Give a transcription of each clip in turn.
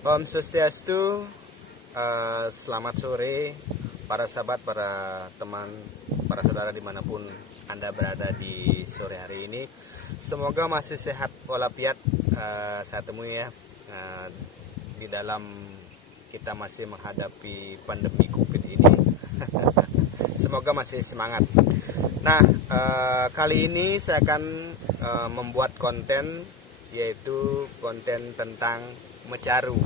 Om Swastiastu, selamat sore para sahabat, para teman, para saudara dimanapun Anda berada di sore hari ini. Semoga masih sehat walafiat saya temui ya, di dalam kita masih menghadapi pandemi COVID ini. Semoga masih semangat. Nah, kali ini saya akan membuat konten, yaitu konten tentang mecaru.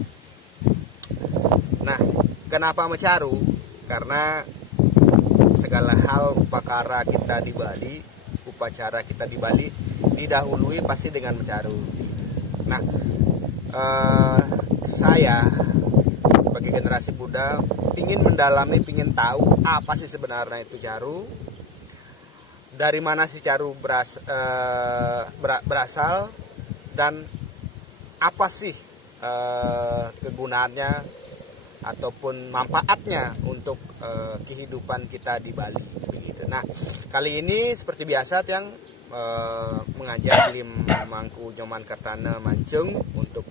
Nah, kenapa mecaru? Karena segala hal upacara kita di Bali didahului pasti dengan mecaru. Nah, saya sebagai generasi muda ingin mendalami, ingin tahu apa sih sebenarnya itu caru, dari mana si caru berasal, dan apa sih kegunaannya ataupun manfaatnya untuk kehidupan kita di Bali begitu. Nah, kali ini seperti biasa yang mengajak Blim Mangku Nyoman Kartana Mancung untuk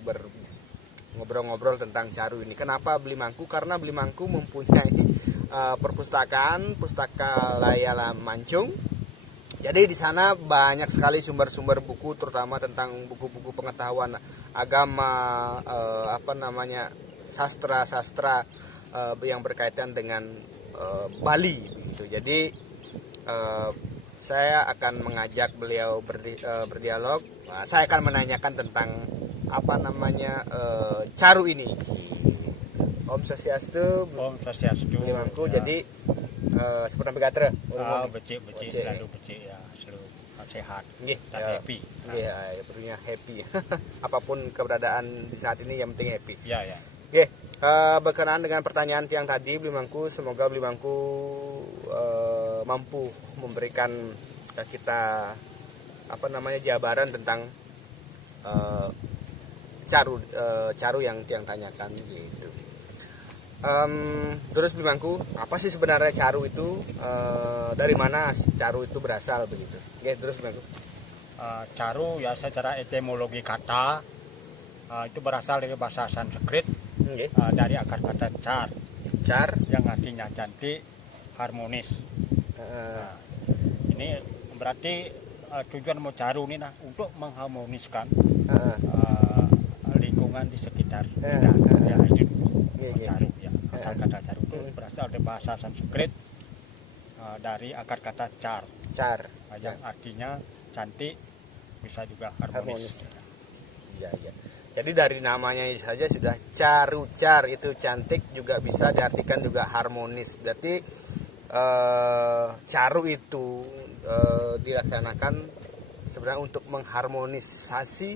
ngobrol-ngobrol tentang caru ini. Kenapa Blim Mangku? Karena Blim Mangku mempunyai perpustakaan, Pustaka Layala Mancung. Jadi di sana banyak sekali sumber-sumber buku, terutama tentang buku-buku pengetahuan agama, sastra-sastra yang berkaitan dengan Bali. Gitu. Jadi saya akan mengajak beliau berdialog. Saya akan menanyakan tentang caru ini. Om Swastiastu. Om Swastiastu. Blimangku. Ya. Jadi seperti begatra. Becik selalu becik ya, selalu sehat dan happy. Iya, tentunya happy. Apapun keberadaan di saat ini yang penting happy. Ya. Oke, berkenaan dengan pertanyaan yang tadi Blimangku, semoga Blimangku mampu memberikan kita jabaran tentang caru yang tanyakan gitu. Terus Blimangku, apa sih sebenarnya caru itu? Dari mana caru itu berasal begitu? Oke, terus Blimangku. Caru ya secara etimologi kata itu berasal dari bahasa Sanskrit, dari akar kata car yang artinya cantik, harmonis. Ini berarti tujuan mau caru ini untuk mengharmoniskan lingkungan di sekitar kita. Ya itu caru ya. Akar kata caru itu berasal dari bahasa Sanskrit, dari akar kata car yang artinya cantik, bisa juga harmonis. Ya. Jadi dari namanya saja sudah car itu cantik, juga bisa diartikan juga harmonis. Berarti caru itu dilaksanakan sebenarnya untuk mengharmonisasi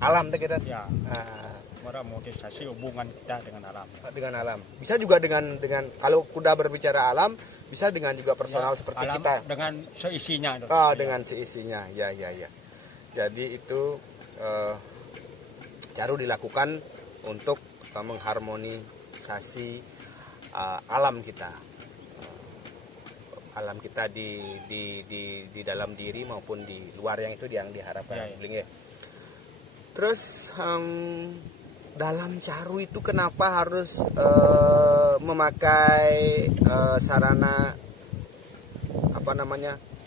alam kita. Ya. Mengharmonisasi hubungan kita dengan alam. Bisa juga dengan kalau kuda berbicara alam, bisa dengan juga personal ya, seperti alam kita. Dengan seisinya. Dengan seisinya. Ya. Jadi itu caru dilakukan untuk mengharmonisasi alam kita. Alam kita di dalam diri maupun di luar, yang itu yang diharapkan. Ya. Terus dalam caru itu kenapa harus memakai sarana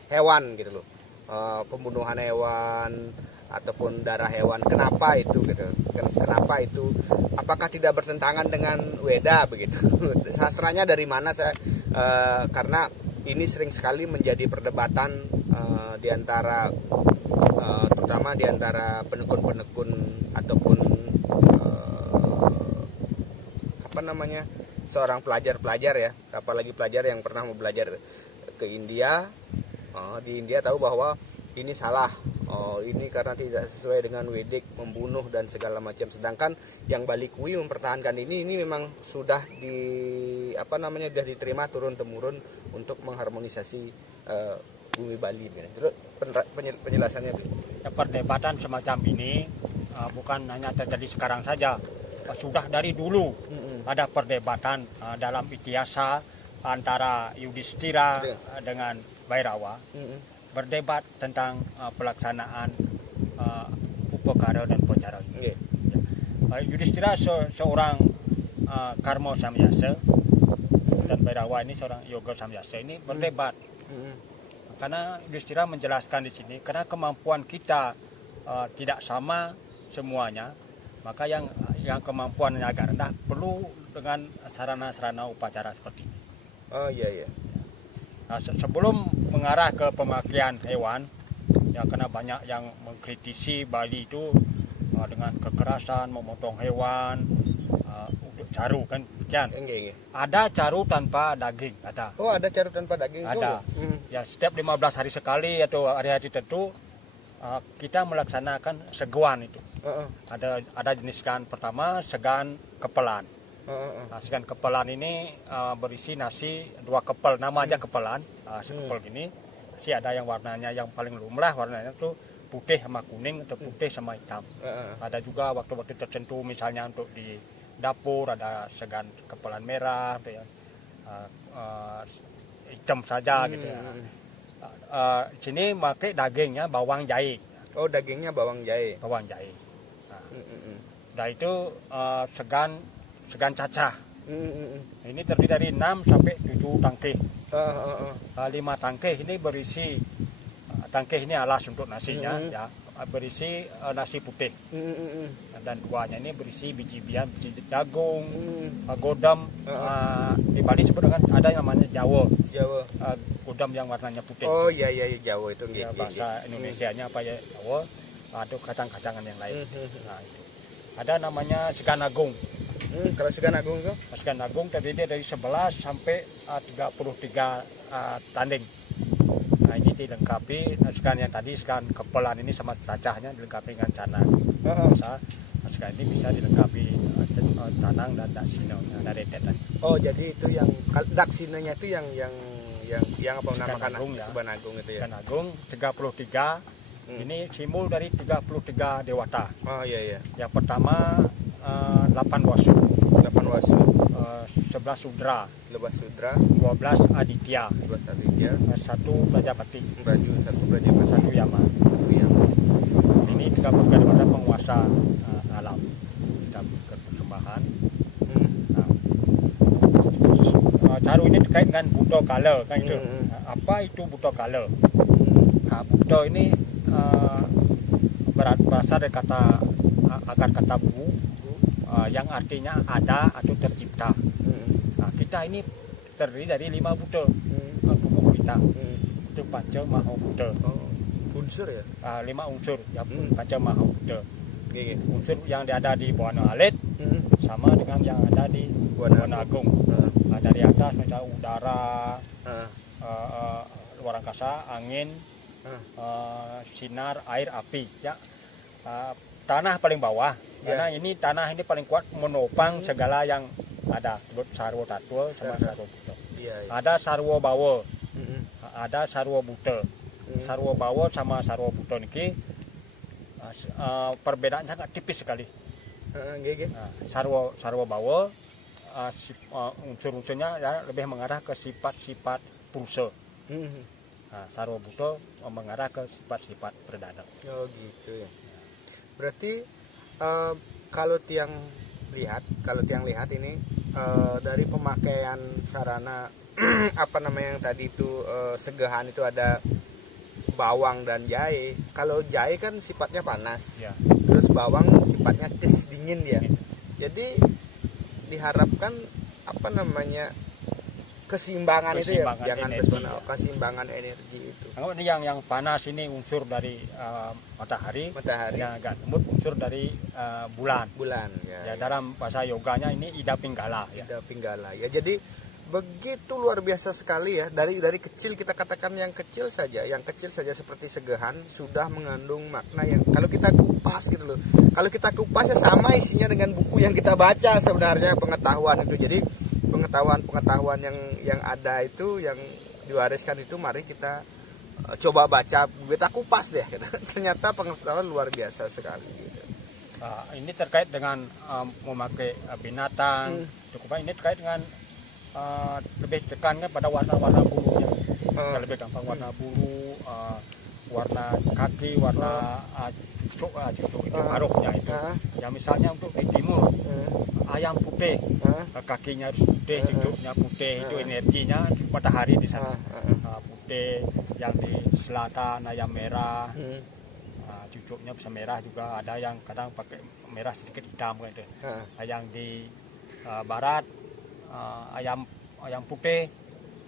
hewan gitu loh, pembunuhan hewan ataupun darah hewan? Kenapa itu gitu? Kenapa itu? Apakah tidak bertentangan dengan Weda begitu? Sastranya dari mana? Karena ini sering sekali menjadi perdebatan terutama di antara penekun-penekun ataupun seorang pelajar ya, apalagi pelajar yang pernah mau belajar ke India. Di India tahu bahwa ini salah, ini karena tidak sesuai dengan Wedik, membunuh dan segala macam. Sedangkan yang Balikui mempertahankan ini memang sudah sudah diterima turun temurun untuk mengharmonisasi bumi Bali. Terus penjelasannya. Perdebatan semacam ini bukan hanya terjadi sekarang saja, sudah dari dulu. Ada perdebatan dalam Ityasa antara Yudhistira dengan Bhairawa, berdebat tentang pelaksanaan upakara dan pacara. Yudhistira seorang karma samyasa dan Bhairawa ini seorang yoga samyasa ini berdebat. Karena Yudhistira menjelaskan di sini karena kemampuan kita tidak sama semuanya, maka yang kemampuannya agak rendah perlu dengan sarana-sarana upacara seperti ini. Oh iya. Nah, sebelum mengarah ke pemakaian hewan, ya karena banyak yang mengkritisi Bali itu dengan kekerasan, memotong hewan untuk caru kan, sekian. Ada caru tanpa daging, ada. Oh, ada caru tanpa daging. Ada. Ya setiap 15 hari sekali atau hari-hari tertentu kita melaksanakan seguan itu. Ada jenis segan pertama, segan kepelan. Nah, segan kepelan ini berisi nasi 2 kepel, nama aja kepelan, sekepel gini. Nasi ada yang warnanya yang paling lumrah warnanya itu putih sama kuning atau putih sama hitam. Ada juga waktu-waktu tertentu misalnya untuk di dapur ada segan kepelan merah, gitu ya. Hitam saja gitu ya. Sini pakai dagingnya bawang jahe. Oh, dagingnya bawang jahe. Bawang jahe. Nah itu segan cacah. Ini terdiri dari 6 sampai 7 tangkih. 5 tangkih ini berisi tangkih ini alas untuk nasinya, ya berisi nasi putih. Dan 2-nya ini berisi biji jagung, godam. Di Bali sebut dengan ada yang namanya Jawa. Godam yang warnanya putih. Oh iya Jawa itu. Ya, bahasa Indonesianya apa ya Jawa. Atau kacang-kacangan yang lain. Nah, itu. Ada namanya segan agung. Kalau segan agung itu? Segan agung terdiri dari 11 sampai 33 tanding. Nah ini dilengkapi segan yang tadi, segan kepelan ini sama cacahnya dilengkapi dengan canang. Segan ini bisa dilengkapi canang dan daksina dari tetan. Oh jadi itu yang daksinanya itu yang apa namakan segan agung itu ya? Segan agung 33. Ini simbol dari 33 dewata. Oh iya. Yang pertama 8 wasu. 11 sudra. 12 aditya. 1 prajapati. 1 yama. Ini 33 dewata penguasa alam. Kita persembahan. Caru ini terkait dengan Buddha Kala kan itu. Apa itu Buddha Kala? Buddha ini berasal dari akar kata bu yang artinya ada atau tercipta. Nah, kita ini terdiri dari 5 Buddha. Buku kita itu Panca Maha Buddha. Unsur ya? 5 unsur ya, Panca Maha Buddha. Unsur yang ada di Buana Alit sama dengan yang ada di Buana Agung. Dari atas misalnya udara, luar angkasa, angin, sinar, air, api ya. Tanah paling bawah karena ini tanah ini paling kuat menopang segala yang ada, sarwa tatwa sama sarwa buta. Ada sarwa bawa, ada sarwa buta. Sarwa bawa sama sarwa buta niki perbedaan sangat tipis sekali. Sarwa bawa unsur-unsurnya ya lebih mengarah ke sifat-sifat purusa. Sarwa buta mengarah ke sifat-sifat perdana. Oh gitu ya. Berarti kalau tiang lihat ini dari pemakaian sarana apa namanya yang tadi itu segahan itu ada bawang dan jahe. Kalau jahe kan sifatnya panas, terus bawang sifatnya dingin dia. Jadi diharapkan apa namanya keseimbangan itu ya, jangan keseimbangan energi itu. Kalau ini yang panas ini unsur dari matahari, yang agak lembut unsur dari bulan ya. Dalam bahasa yoganya ini Ida Pinggala ya. Ida Pinggala ya. Jadi begitu luar biasa sekali ya, dari kecil kita katakan yang kecil saja seperti segahan sudah mengandung makna yang kalau kita kupas gitu loh. Kalau kita kupas ya sama isinya dengan buku yang kita baca sebenarnya pengetahuan itu. Jadi pengetahuan yang ada itu yang diwariskan itu mari kita coba baca, kita kupas deh. Ternyata pengetahuan luar biasa sekali gitu. Ini terkait dengan memakai binatang, cukup ini terkait dengan lebih tekankan pada warna-warna bulunya. Lebih gampang warna bulu, warna kaki, warna cucuk itu maruknya itu. Ya misalnya untuk di timur ayam putih, kakinya harus putih, cucuknya putih, itu energinya matahari di sana. Putih, yang di selatan ayam merah, cucuknya bisa merah juga, ada yang kadang pakai merah sedikit hitam gitu. Yang di barat ayam putih,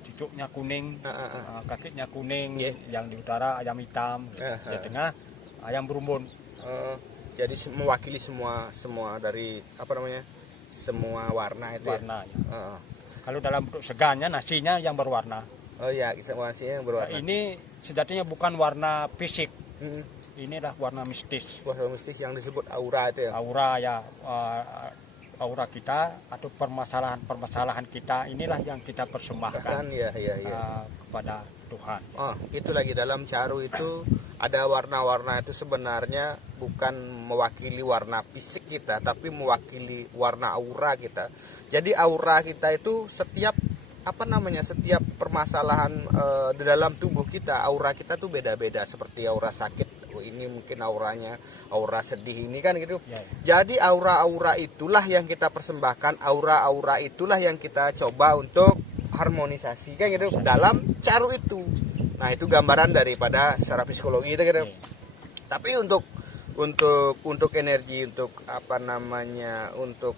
cucuknya kuning, kakinya kuning. Yang di utara ayam hitam, di tengah ayam berumbun. Jadi mewakili semua dari apa namanya, semua warna itu. Warna, ya. Kalau dalam bentuk segannya nasinya yang berwarna. Oh iya, nasinya yang berwarna. Ini sejatinya bukan warna fisik. Inilah warna mistis. Warna mistis yang disebut aura itu ya. Aura ya, aura kita atau permasalahan kita, inilah yang kita persembahkan kepada Tuhan. Oh, itu lagi dalam caru itu ada warna-warna itu sebenarnya bukan mewakili warna fisik kita, tapi mewakili warna aura kita. Jadi aura kita itu setiap permasalahan di dalam tubuh kita, aura kita tuh beda-beda. Seperti aura sakit, ini mungkin auranya aura sedih ini kan gitu. Jadi aura-aura itulah yang kita persembahkan, aura-aura itulah yang kita coba untuk harmonisasi kan gitu dalam caru itu. Nah, itu gambaran daripada secara psikologi itu gitu. Tapi untuk energi, untuk untuk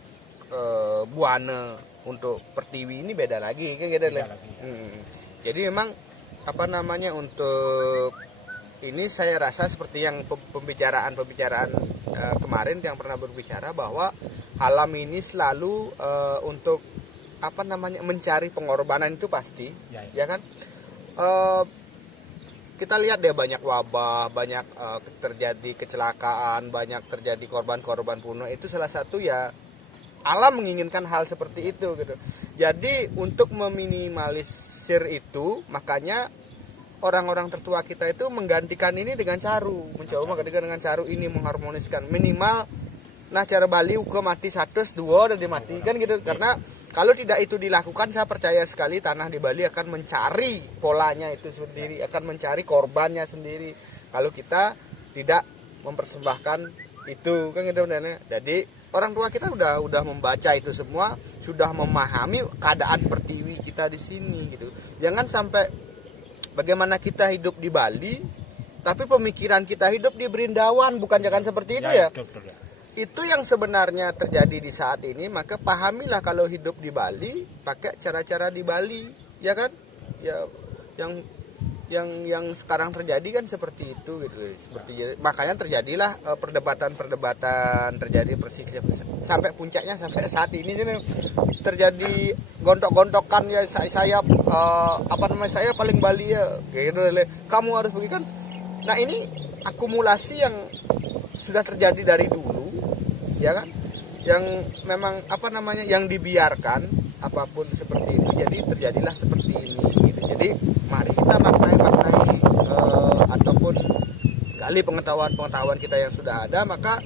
buana, untuk pertiwi ini beda lagi kan gitu. Jadi memang untuk ini saya rasa seperti yang pembicaraan kemarin yang pernah berbicara bahwa alam ini selalu untuk mencari pengorbanan itu pasti, ya kan? Kita lihat deh banyak wabah, banyak terjadi kecelakaan, banyak terjadi korban-korban bunuh, itu salah satu ya alam menginginkan hal seperti itu gitu. Jadi untuk meminimalisir itu, makanya orang-orang tertua kita itu menggantikan ini dengan caru, mencoba menggantikan dengan caru ini, mengharmoniskan minimal. Nah, cara Bali uga mati 102 udah dimatikan gitu. Karena kalau tidak itu dilakukan, saya percaya sekali tanah di Bali akan mencari polanya itu sendiri, akan mencari korbannya sendiri. Kalau kita tidak mempersembahkan itu kan gitu. Jadi orang tua kita udah membaca itu semua, sudah memahami keadaan pertiwi kita di sini gitu. Jangan sampai bagaimana kita hidup di Bali, tapi pemikiran kita hidup di Berindawan, bukan jangan seperti itu ya. Betul, ya. Itu yang sebenarnya terjadi di saat ini. Maka pahamilah kalau hidup di Bali pakai cara-cara di Bali, ya kan? Ya, yang sekarang terjadi kan seperti itu gitu. Makanya terjadilah perdebatan, terjadi perselisihan sampai puncaknya sampai saat ini terjadi gontok-gontokan ya, saya paling Bali ya gitu. Kamu harus pergi kan. Nah, ini akumulasi yang sudah terjadi dari dulu, ya kan, yang memang yang dibiarkan apapun seperti itu, jadi terjadilah seperti ini gitu. Jadi mari kita maknai ataupun gali pengetahuan kita yang sudah ada. Maka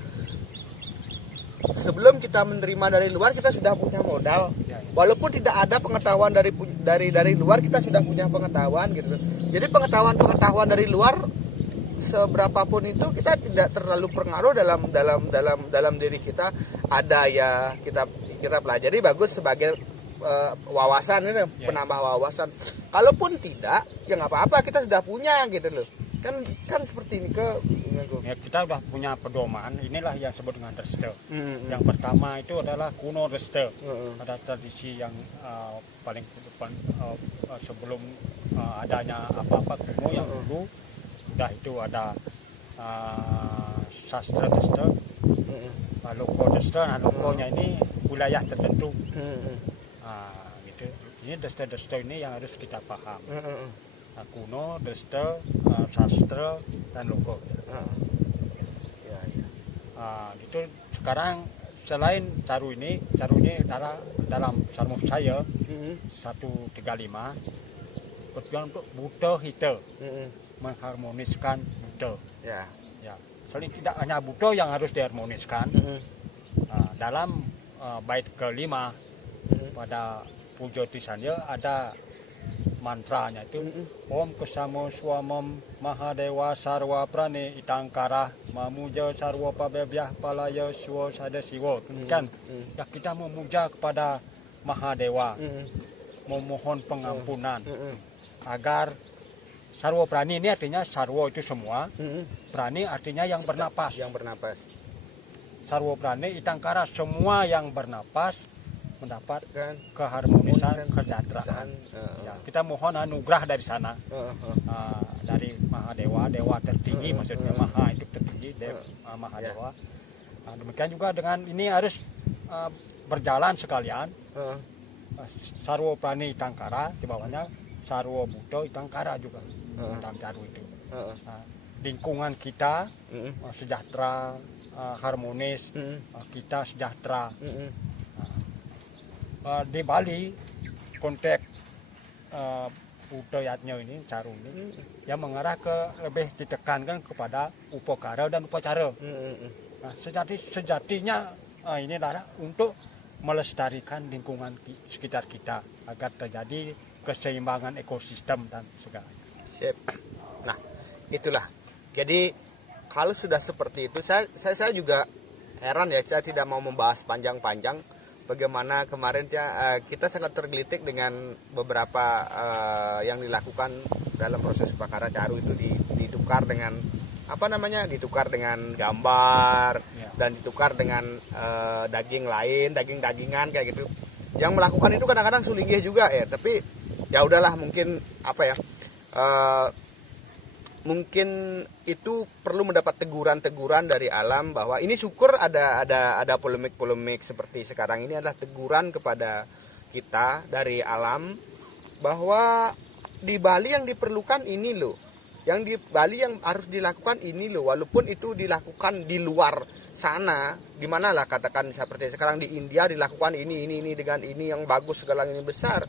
sebelum kita menerima dari luar, kita sudah punya modal, walaupun tidak ada pengetahuan dari luar, kita sudah punya pengetahuan gitu. Jadi pengetahuan dari luar seberapapun itu kita tidak terlalu pengaruh dalam diri kita. Ada ya kita pelajari, bagus sebagai wawasan ini, penambah wawasan. Kalaupun tidak, ya nggak apa-apa, kita sudah punya gitu loh. Kan seperti ini ya, kita sudah punya pedoman. Inilah yang disebut dengan Dresta. Yang pertama itu adalah kuno Dresta. Ada tradisi yang paling depan sebelum adanya apa-apa kuno yang dulu. Sudah itu ada sastra Dresta, loko Dresta. Nah, lokonya ini wilayah tertentu. Gitu. Ini Dresta ini yang harus kita paham. Kuno, Dresta, sastra, dan loko. Gitu. Sekarang selain caru ini dalam sarmus saya 135 berjuang untuk Buddha Hita. Mengharmoniskan Buddha. Ya. Selain tidak hanya Buddha yang harus diharmoniskan. Dalam bait kelima pada Pujo Tisanya ada mantranya itu Om Kesamo Swamam Mahadewa Sarwa Prane Itangkara Mamuja Sarwa Pabebyah Palaya Swo Sada Siwo kan ya kita memuja kepada Mahadewa memohon pengampunan agar Sarwa Prani ini artinya Sarwa itu semua Prani artinya yang bernapas Sarwa Prani Itangkara semua yang bernapas mendapatkan keharmonisan, kesejahteraan. Ya, kita mohon anugerah dari sana, dari Mahadewa, dewa tertinggi, maksudnya Maha itu tertinggi, Mahadewa. Nah, demikian juga dengan ini harus berjalan sekalian. Sarwo Prani Itangkara, di bawahnya Sarwo Buddha Itangkara juga dalam caru itu. Nah, lingkungan kita sejahtera, harmonis, kita sejahtera. Di Bali konteks budayanya ini caru ini yang mengarah ke lebih ditekankan kepada upakara dan upacara. Nah, sejatinya ini adalah untuk melestarikan lingkungan sekitar kita agar terjadi keseimbangan ekosistem dan segala. Sip. Nah, itulah. Jadi kalau sudah seperti itu, saya juga heran ya, saya tidak mau membahas panjang-panjang. Bagaimana kemarin kita sangat tergelitik dengan beberapa yang dilakukan dalam proses upakara caru itu ditukar dengan ditukar dengan gambar dan ditukar dengan daging lain, daging-dagingan kayak gitu. Yang melakukan itu kadang-kadang sulinggih juga ya, tapi ya udahlah mungkin mungkin itu perlu mendapat teguran-teguran dari alam bahwa ini syukur ada polemik-polemik seperti sekarang ini adalah teguran kepada kita dari alam bahwa di Bali yang diperlukan ini loh, yang di Bali yang harus dilakukan ini loh, walaupun itu dilakukan di luar sana, di mana lah katakan seperti sekarang di India dilakukan ini dengan ini yang bagus segala ini besar.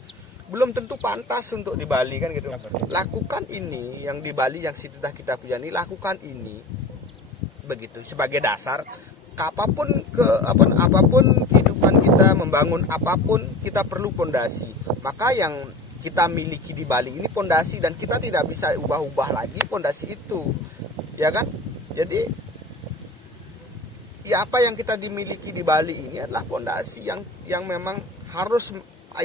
Belum tentu pantas untuk di Bali kan gitu. Lakukan ini yang di Bali yang sudah kita punya ini, lakukan ini begitu sebagai dasar. Apapun kehidupan kita, membangun apapun kita perlu pondasi. Maka yang kita miliki di Bali ini pondasi dan kita tidak bisa ubah-ubah lagi pondasi itu, ya kan? Jadi ya apa yang kita dimiliki di Bali ini adalah pondasi yang memang harus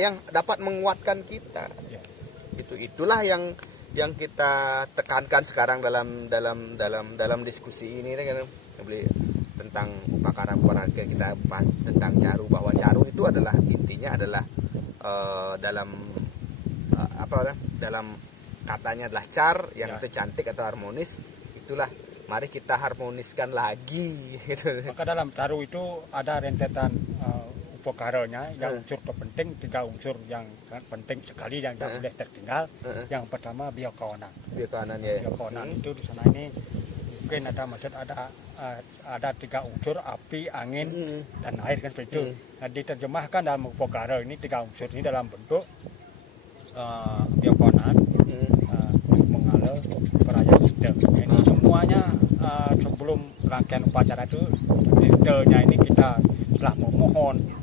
yang dapat menguatkan kita. Itulah yang kita tekankan sekarang dalam diskusi ini kan, tentang upakara kita bahas tentang caru, bahwa caru itu adalah intinya adalah dalam katanya adalah car yang itu cantik atau harmonis. Itulah mari kita harmoniskan lagi gitu. Maka dalam caru itu ada rentetan upakaranya yang unsur terpenting, 3 unsur yang penting sekali yang tidak boleh tertinggal. Yang pertama biokawanan. Biokawanan itu di sana ini mungkin ada maksud ada 3 unsur, api, angin dan air kan seperti itu. Nah, diterjemahkan dalam upakara ini 3 unsur ini dalam bentuk biokawanan, mengalir, perayaan sistem. Ini semuanya sebelum rangkaian upacara itu detailnya ini kita telah memohon.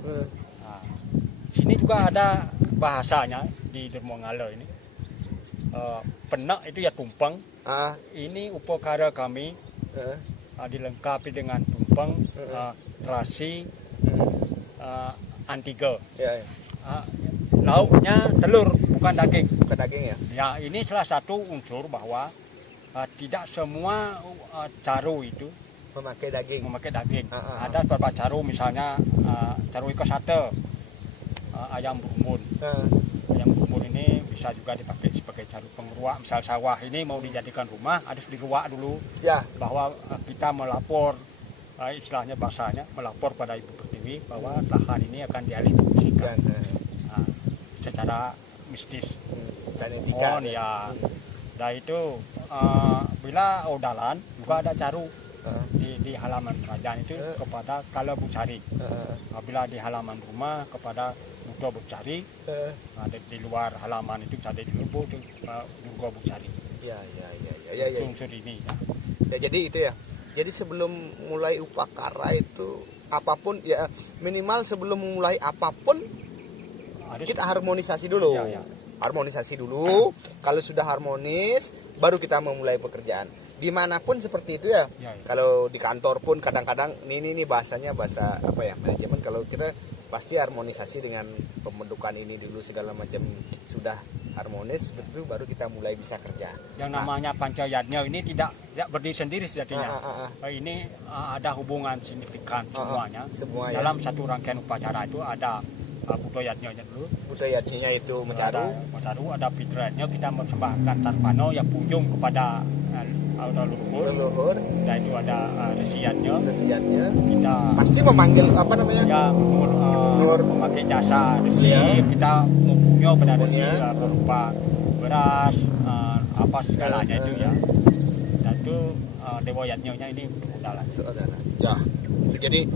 Sini juga ada bahasanya di Dermongalo ini. Penak itu ya tumpeng. Ini upakara kami dilengkapi dengan tumpeng, terasi, antiga. Lauknya telur, bukan daging. Bukan daging ya? Ya, ini salah satu unsur bahwa tidak semua caru itu memakai daging. Ada beberapa caru, misalnya caru ikan sate, ayam berumbun. Ayam berumbun ini bisa juga dipakai sebagai caru pengeruak. Misal sawah ini mau dijadikan rumah, harus diruak dulu. Ya. Bahwa kita melapor, istilahnya bahasanya melapor pada Ibu Pertiwi bahwa lahan ini akan dialih fungsikan secara mistis dan etika. Ya. Nah itu bila odalan juga ada caru. Di halaman kerajaan itu kepada Kala Bucari. Bila di halaman rumah kepada Duga Bucari. Di luar halaman itu bisa di Lubu Duga Bucari. Ya. Unsur ini. Ya, jadi itu ya. Jadi sebelum mulai upakara itu apapun ya minimal sebelum mulai apapun kita harmonisasi dulu. harmonisasi dulu. Kalau sudah harmonis, baru kita memulai pekerjaan. Dimanapun seperti itu ya. Kalau di kantor pun kadang-kadang ini bahasanya bahasa apa ya, manajemen. Kalau kita pasti harmonisasi dengan pembentukan ini dulu segala macam sudah harmonis, betul baru kita mulai bisa kerja. Yang namanya Pancayatnya ini tidak berdiri sendiri sejatinya. Ini ada hubungan signifikan semuanya. Dalam satu rangkaian upacara itu ada budayatnya dulu. Budayatnya itu mencaru, ada fitrahnya, kita mempersembahkan tarpano yang punjung kepada leluhur. Dan itu ada resiannya. Kita pasti memanggil apa namanya? Ya, memakai jasa resi. Kita mempunyai pada resi berupa beras, apa segalanya itu ya. Dan itu dewa yatnya ini udahlah. Ya. Jadi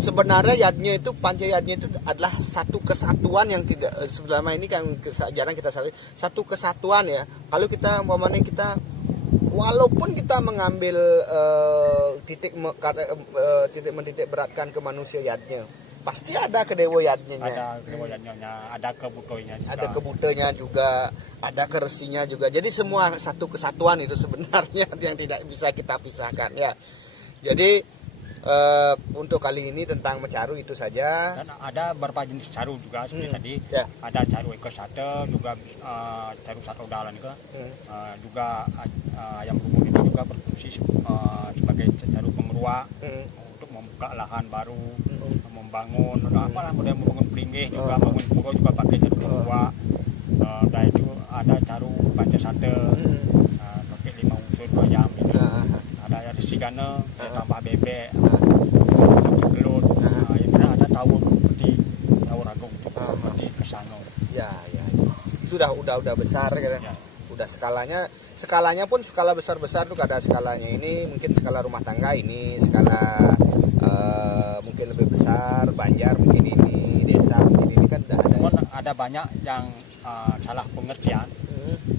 sebenarnya yatnya itu, Pancayatnya itu adalah satu kesatuan yang tidak selama ini kan jarang kita sadari, satu kesatuan ya. Kalau kita umpamanya kita walaupun kita mengambil titik menitik beratkan ke manusia yatnya, pasti ada ke dewa yatnya. Ada dewa yatnya, ada ke butoynya juga. Ada ke butenya juga, ada ke resinya juga. Jadi semua satu kesatuan itu sebenarnya yang tidak bisa kita pisahkan ya. Jadi untuk kali ini tentang mencaru itu saja. Dan ada beberapa jenis caru juga seperti tadi. Ada caru ekosate, juga caru satu dalan juga. Juga yang berumur itu juga berfungsi sebagai caru pengeruak untuk membuka lahan baru, membangun apalah model membangun pelinggih juga, bangun pura juga pakai caru pengeruak. Dan itu ada caru pancasate, pakai 5 unsur bayam gitu. Ada resigana, tambah bebek, gelut, ada tawur seperti tawur agung, seperti kesano. Ya. Itu udah besar kan. Ya. Udah skalanya pun skala besar tuh ada skalanya. Ini mungkin skala rumah tangga, ini skala mungkin lebih besar, Banjar mungkin ini, desa mungkin ini kan ada banyak yang salah pengertian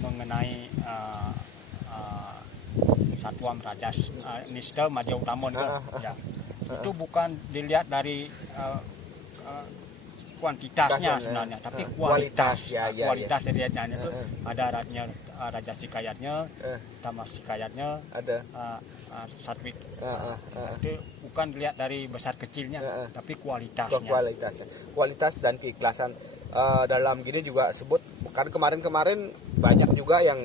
mengenai Satuan Rajas Nista Madya Utama ya. Itu bukan dilihat dari kuantitasnya sebenarnya, tapi kualitas dilihatnya itu ada Raja Sikayatnya, Tamas Sikayatnya, ada Satwik. Itu bukan dilihat dari besar kecilnya, tapi kualitasnya. Kualitas dan keikhlasan dalam gini juga sebut. Kan kemarin banyak juga yang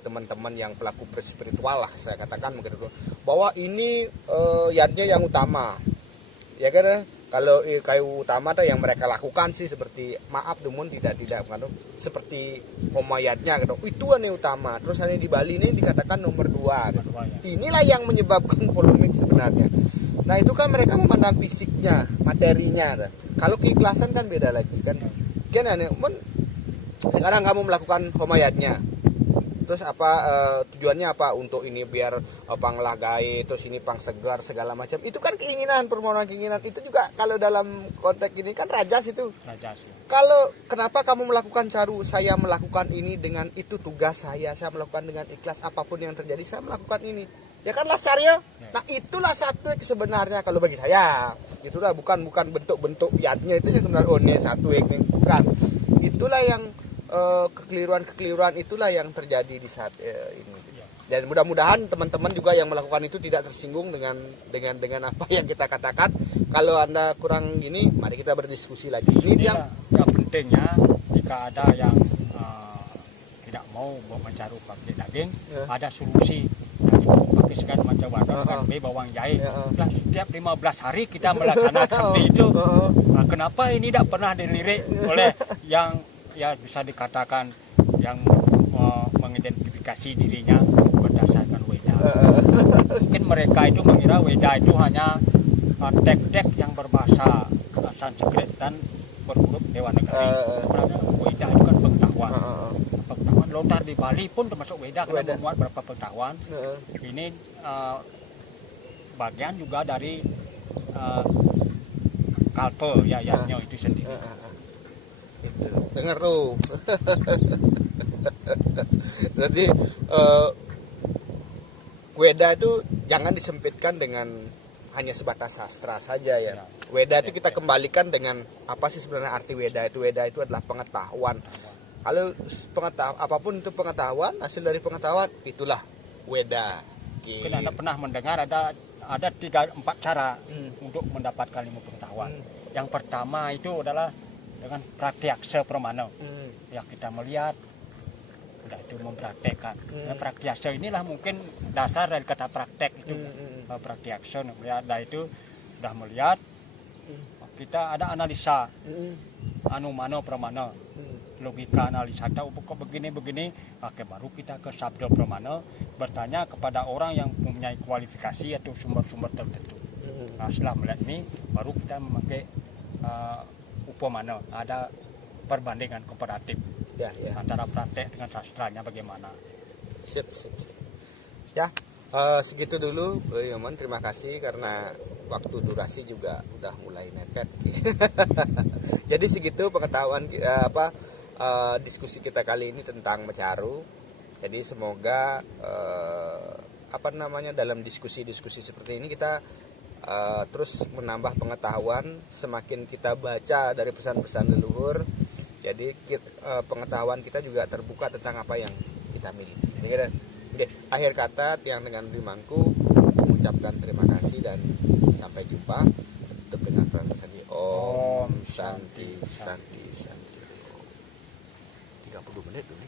teman-teman yang pelaku spiritual lah saya katakan mungkin itu, bahwa ini yatnya yang utama ya kan. Kalau kayu utama tuh yang mereka lakukan sih seperti maaf namun tidak kan seperti homayatnya gitu, itu yang utama. Terus hanya di Bali ini dikatakan nomor 2 gitu. Inilah yang menyebabkan polemik sebenarnya. Nah itu kan mereka memandang fisiknya, materinya. Kalau keikhlasan kan beda lagi kan aneh. Sekarang kamu melakukan homayatnya, terus apa tujuannya apa? Untuk ini biar panglagai, terus ini pang segar segala macam. Itu kan permohonan keinginan itu juga kalau dalam konteks ini kan rajas itu. Rajas. Kalau kenapa kamu melakukan caru? Saya melakukan ini dengan itu tugas saya melakukan dengan ikhlas, apapun yang terjadi saya melakukan ini. Ya kan lasarnya. Nah, itulah satu sebenarnya kalau bagi saya. Itulah bukan bentuk-bentuk yatnya itu sebenarnya ini satu ini bukan. Itulah yang kekeliruan itulah yang terjadi di saat ini. Dan mudah-mudahan teman-teman juga yang melakukan itu tidak tersinggung dengan apa yang kita katakan. Kalau Anda kurang gini, mari kita berdiskusi lagi. Ini yang pentingnya jika ada yang tidak mau mencaru pakai daging, ada solusi. Pakai segala macam warna, bawang jahe. Setiap 15 hari kita melaksanakan seperti itu. Kenapa ini tidak pernah dilirik oleh yang ya bisa dikatakan yang mengidentifikasi dirinya berdasarkan Weda. Mungkin mereka itu mengira Weda itu hanya tek-tek yang berbahasa Sanskrit dan berhuruf Dewa Negeri. Sebenarnya Weda itu kan pengetahuan. Pengetahuan lontar di Bali pun termasuk Weda, karena memuat beberapa pengetahuan. Ini bagian juga dari kalpe yatnya itu sendiri. Dengar tuh. Jadi Weda itu jangan disempitkan dengan hanya sebatas sastra saja ya. Ya. Weda itu kita kembalikan dengan apa sih sebenarnya arti Weda itu? Weda itu adalah pengetahuan. Kalau apapun itu pengetahuan, hasil dari pengetahuan itulah Weda. Mungkin Anda pernah mendengar ada 3-4 cara untuk mendapatkan ilmu pengetahuan. Yang pertama itu adalah dengan pratyaksa pramana. Ya, kita melihat, udah itu mempraktekkan. Nah, pratyaksa inilah mungkin dasar dari kata praktek itu. Pratyaksa, dari itu sudah melihat, kita ada analisa, anumana pramana, logika analisa, kok begini, oke, baru kita ke sabda pramana, bertanya kepada orang yang mempunyai kualifikasi atau sumber-sumber tertentu. Nah, setelah melihat ini, baru kita memakai upamana, ada perbandingan komparatif antara praktek dengan sastranya bagaimana. Sip. Ya, segitu dulu, Bro Yoman. Terima kasih karena waktu durasi juga udah mulai mepet. Jadi segitu pengetahuan diskusi kita kali ini tentang Mecaru. Jadi semoga dalam diskusi-diskusi seperti ini kita terus menambah pengetahuan, semakin kita baca dari pesan-pesan leluhur, jadi pengetahuan kita juga terbuka tentang apa yang kita miliki. Jadi, akhir kata Tiang dengan Bimangku mengucapkan terima kasih dan sampai jumpa. Tutup dengan pranasadi Om Santi Santi Santi. 30 menit dulu.